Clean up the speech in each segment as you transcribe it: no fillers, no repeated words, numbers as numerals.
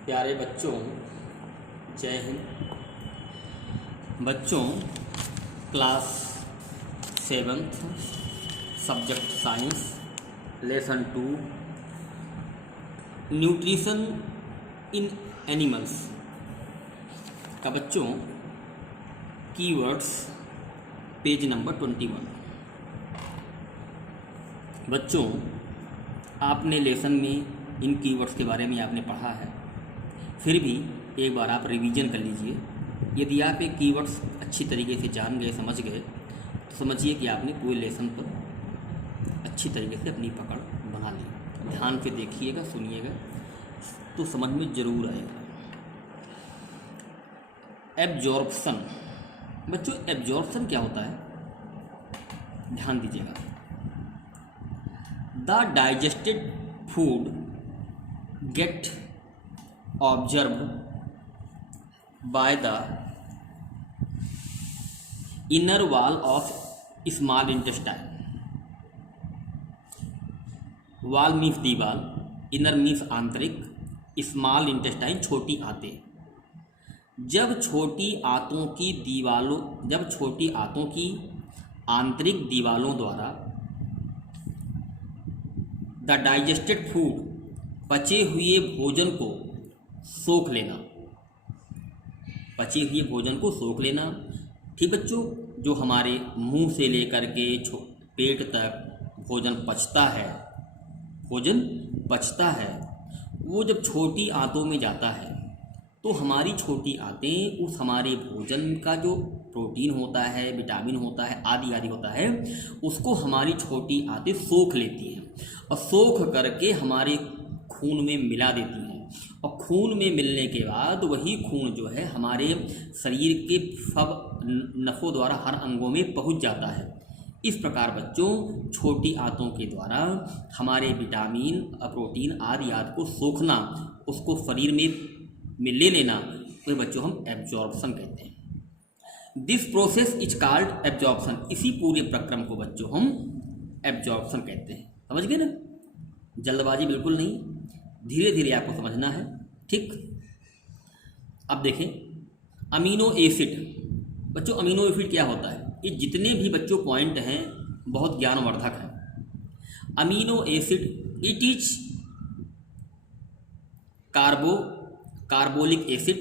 प्यारे बच्चों, जय हिंद। बच्चों, class 7th subject science, lesson 2 nutrition in animals का बच्चों कीवर्ड्स पेज नंबर 21। बच्चों, आपने लेसन में इन कीवर्ड्स के बारे में आपने पढ़ा है, फिर भी एक बार आप रिवीजन कर लीजिए। यदि आप एक कीवर्ड्स अच्छी तरीके से जान गए, समझ गए, तो समझिए कि आपने पूरे लेसन पर अच्छी तरीके से अपनी पकड़ बना ली। ध्यान से देखिएगा, सुनिएगा तो समझ में ज़रूर आएगा। एब्जॉर्प्शन। बच्चों, एब्जॉर्प्शन क्या होता है, ध्यान दीजिएगा। The digested food gate observe by the inner wall of small intestine. Wall means दीवाल, इनर मीन्स आंतरिक, स्मॉल इंटेस्टाइन छोटी आंतें। जब छोटी आंतों की आंतरिक दीवालों द्वारा द डाइजेस्टेड फूड पचे हुए भोजन को सोख लेना, पचे हुए भोजन को सोख लेना। ठीक बच्चों, जो हमारे मुंह से लेकर के पेट तक भोजन पचता है, वो जब छोटी आंतों में जाता है तो हमारी छोटी आंतें उस हमारे भोजन का जो प्रोटीन होता है, विटामिन होता है, आदि आदि होता है, उसको हमारी छोटी आंतें सोख लेती हैं और सोख करके हमारे खून में मिला देती हैं। और खून में मिलने के बाद वही खून जो है हमारे शरीर के सब नसों द्वारा हर अंगों में पहुंच जाता है। इस प्रकार बच्चों, छोटी आंतों के द्वारा हमारे विटामिन, प्रोटीन आदि को सोखना, उसको शरीर में ले लेना, तो बच्चों हम एब्जॉर्प्शन कहते हैं। This process is called absorption. इसी पूरे प्रक्रम को बच्चों हम एब्जॉर्प्शन कहते हैं। समझ गए ना? जल्दबाजी बिल्कुल नहीं, धीरे धीरे आपको समझना है। ठीक, अब देखें अमीनो एसिड। बच्चों, अमीनो एसिड क्या होता है? ये जितने भी बच्चों पॉइंट हैं बहुत ज्ञानवर्धक हैं। Amino acid it is carbolic acid.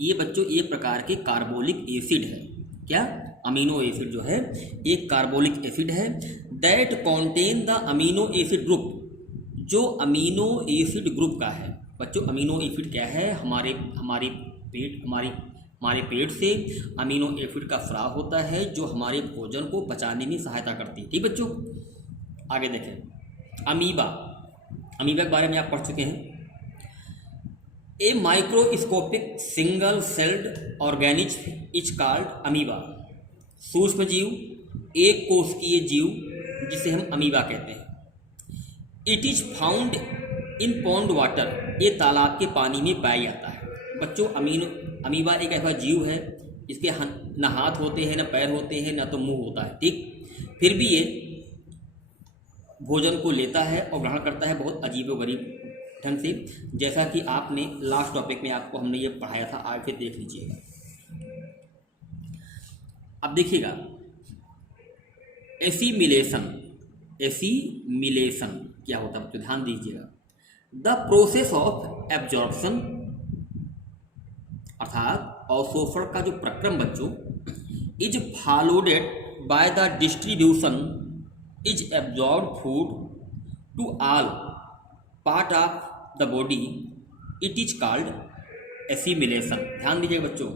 ये बच्चों एक प्रकार के कार्बोलिक एसिड है। क्या? अमीनो एसिड जो है एक कार्बोलिक एसिड है। That contain the amino acid group, जो अमीनो एसिड ग्रुप का है। बच्चों, अमीनो एसिड क्या है? हमारे पेट से अमीनो एसिड का स्राव होता है, जो हमारे भोजन को पचाने में सहायता करती है। ठीक बच्चों, आगे देखें अमीबा। अमीबा के बारे में आप पढ़ चुके हैं। A microscopic single celled organism is called amoeba. सूक्ष्म जीव, एक कोशिकीय जीव, जिसे हम अमीबा कहते हैं। It is found in pond water. ये तालाब के पानी में पाया जाता है। बच्चों, अमीबा एक ऐसा जीव है, इसके न हाथ होते हैं, न पैर होते हैं, न तो मुंह होता है। ठीक, फिर भी ये भोजन को लेता है और ग्रहण करता है बहुत अजीबोगरीब ढंग से, जैसा कि आपने लास्ट टॉपिक में आपको हमने ये पढ़ाया था। आगे फिर देख लीजिएगा। अब देखिएगा एसिमिलेशन क्या होता है? तो ध्यान दीजिएगा। द प्रोसेस ऑफ एब्जॉर्प्शन, अर्थात अवशोषण का जो प्रक्रम बच्चों, is followed by the distribution is absorb food to all part of the body. It is called assimilation. ध्यान दीजिए बच्चों,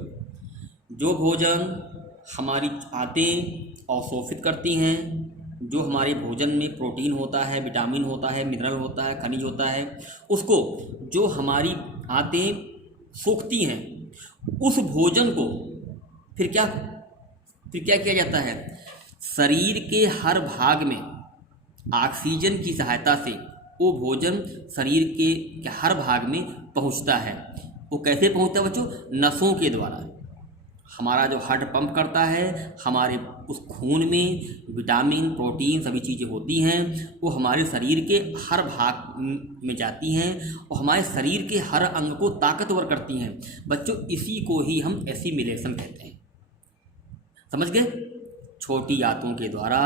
जो भोजन हमारी आंतें अवशोषित करती हैं, जो हमारे भोजन में प्रोटीन होता है, विटामिन होता है, मिनरल होता है, खनिज होता है, उसको जो हमारी आंतें सोखती हैं, उस भोजन को फिर क्या किया जाता है? शरीर के हर भाग में ऑक्सीजन की सहायता से वो भोजन शरीर के हर भाग में पहुंचता है। वो कैसे पहुंचता है बच्चों? नसों के द्वारा। हमारा जो हार्ट पंप करता है, हमारे उस खून में विटामिन, प्रोटीन सभी चीज़ें होती हैं, वो हमारे शरीर के हर भाग में जाती हैं और हमारे शरीर के हर अंग को ताकतवर करती हैं। बच्चों, इसी को ही हम एसिमिलेशन कहते हैं। समझ गए? छोटी आंतों के द्वारा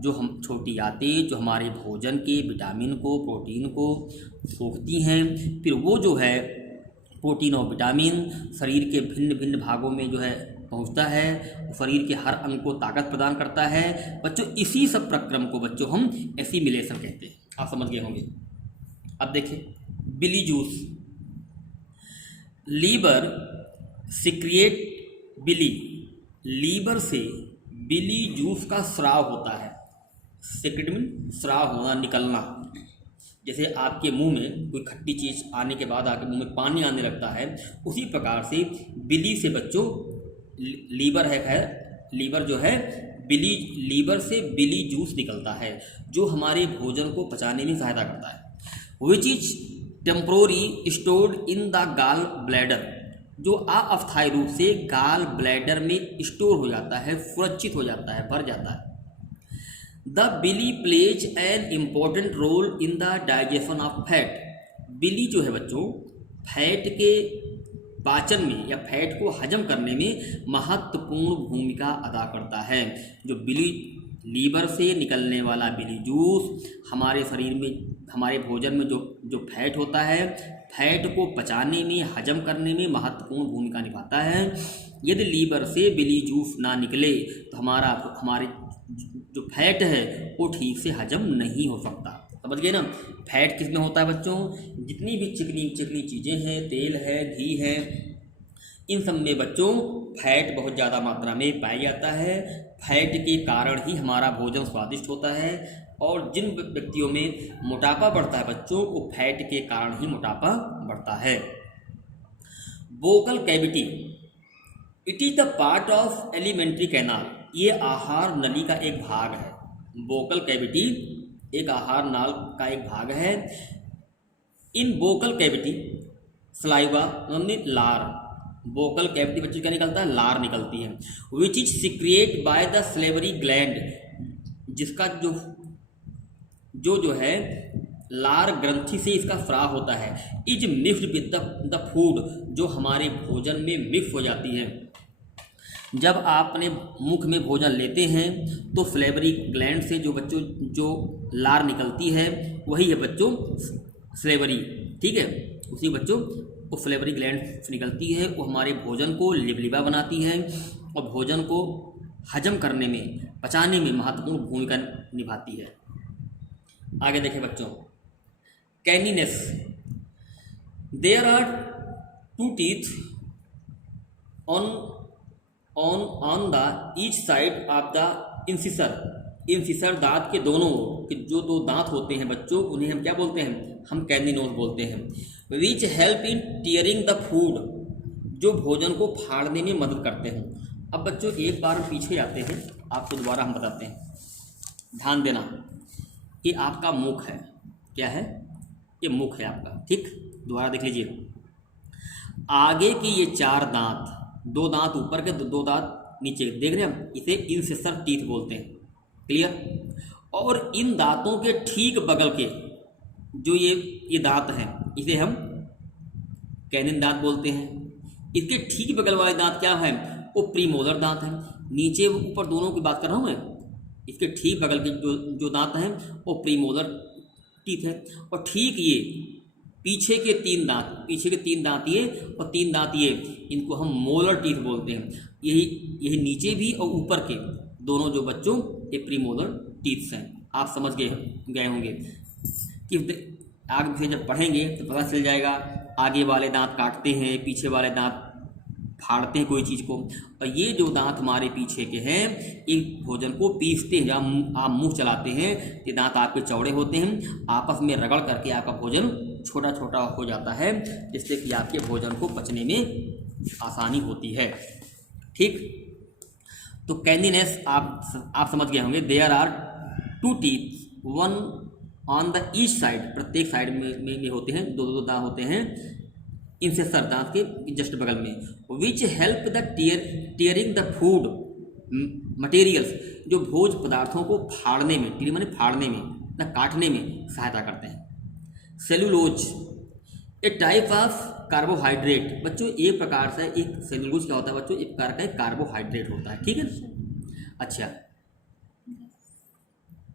जो हम छोटी आंतें जो हमारे भोजन के विटामिन को, प्रोटीन को सोखती हैं, फिर वो जो है प्रोटीन और विटामिन शरीर के भिन्न भिन्न भागों में जो है पहुंचता है, शरीर के हर अंग को ताकत प्रदान करता है। बच्चों, इसी सब प्रक्रम को बच्चों हम एसिमिलेशन कहते हैं। आप समझ गए होंगे। अब देखिए, बिली जूस, लीवर सिक्रिएट बिली, लीवर से बिली जूस का स्राव होता है। सिक्रेट मीन स्राव होना, निकलना। जैसे आपके मुंह में कोई खट्टी चीज़ आने के बाद आपके मुंह में पानी आने लगता है, उसी प्रकार से बिली से बच्चों लीवर है लीवर जो है बिली, लीवर से बिली जूस निकलता है जो हमारे भोजन को पचाने में सहायता करता है। Which is temporary stored in the gall bladder, जो अस्थायी रूप से गाल ब्लैडर में स्टोर हो जाता है, सुरक्षित हो जाता है, भर जाता है। The bile plays an important role in the digestion of fat, bile जो है बच्चों फैट के पाचन में या फैट को हजम करने में महत्वपूर्ण भूमिका अदा करता है। जो बिली, लीवर से निकलने वाला बिली जूस हमारे शरीर में, हमारे भोजन में जो फैट होता है, फैट को पचाने में, हजम करने में महत्वपूर्ण भूमिका निभाता है। यदि लीवर से बिली जूस ना निकले तो हमारे जो फैट है वो ठीक से हजम नहीं हो सकता। समझ गए ना? फैट किस में होता है बच्चों? जितनी भी चिकनी चिकनी चीज़ें हैं, तेल है, घी है, इन सब में बच्चों फैट बहुत ज़्यादा मात्रा में पाया जाता है। फैट के कारण ही हमारा भोजन स्वादिष्ट होता है। और जिन व्यक्तियों में मोटापा बढ़ता है बच्चों, वो फैट के कारण ही मोटापा बढ़ता है। Vocal cavity, it is the part of alimentary canal, ये आहार नली का एक भाग है। वोकल कैविटी एक आहार नाल का एक भाग है। इन वोकल कैविटी सलाइवा मतलब लार, वोकल कैविटी बच्चों क्या निकलता है? लार निकलती है। Which is secrete by the salivary gland, जिसका जो है लार ग्रंथि से इसका स्राव होता है। Is mixed with the food, जो हमारे भोजन में मिक्स हो जाती है। जब आप अपने मुख में भोजन लेते हैं तो स्लेवरी ग्लैंड से जो लार निकलती है वही है बच्चों स्लेवरी, ठीक है? उसी बच्चों वो स्लेवरी ग्लैंड से निकलती है, वो हमारे भोजन को लिबलिबा बनाती है और भोजन को हजम करने में, पचाने में महत्वपूर्ण भूमिका निभाती है। आगे देखें बच्चों, canines, there are 2 teeth on the each side of the incisor, दांत के दोनों के जो 2 दांत होते हैं बच्चों, उन्हें हम क्या बोलते हैं? हम कैनिनोस बोलते हैं। Which help in tearing the food, जो भोजन को फाड़ने में मदद करते हैं। अब बच्चों एक बार पीछे आते हैं, आपको दोबारा हम बताते हैं, ध्यान देना। ये आपका मुख है, क्या है? ये मुख है आपका, ठीक? दोबारा देख लीजिए। आगे की ये 4 दांत, 2 दांत ऊपर के, 2 दांत नीचे, देख रहे हैं हम, इसे इंसिसर टीथ बोलते हैं। क्लियर? और इन दांतों के ठीक बगल के जो ये दांत हैं, इसे हम कैनिन दांत बोलते हैं। इसके ठीक बगल वाले दांत क्या है? वो प्रीमोलर दांत हैं। नीचे ऊपर दोनों की बात कर रहा हूँ मैं, इसके ठीक बगल के जो दांत हैं वो प्रीमोलर टीथ है। और ठीक ये पीछे के 3 दांत ये और 3 दांत ये, इनको हम मोलर टीथ बोलते हैं। यही नीचे भी और ऊपर के दोनों जो बच्चों ये प्रीमोलर टीथ्स हैं। आप समझ गए होंगे कि आगे से जब पढ़ेंगे तो पता चल जाएगा। आगे वाले दांत काटते हैं, पीछे वाले दांत फाड़ते हैं कोई चीज़ को, और ये जो दांत हमारे पीछे के हैं इन भोजन को पीसते हैं। जब आप मुंह चलाते हैं ये दांत आपके चौड़े होते हैं, आपस में रगड़ करके आपका भोजन छोटा छोटा हो जाता है, जिससे कि आपके भोजन को पचने में आसानी होती है। ठीक, तो कैनिनेस आप समझ गए होंगे। There are 2 teeth, 1 on the each side, प्रत्येक साइड में होते हैं, 2 दांत होते हैं इंसेसर दांत के जस्ट बगल में। Which help the tearing the food materials, जो भोज पदार्थों को फाड़ने में, टीयर माने फाड़ने में ना काटने में सहायता करते हैं। Cellulose A type of carbohydrate, बच्चों एक प्रकार से एक सेलुलोज क्या होता है बच्चों, एक प्रकार का कार्बोहाइड्रेट होता है, ठीक है। अच्छा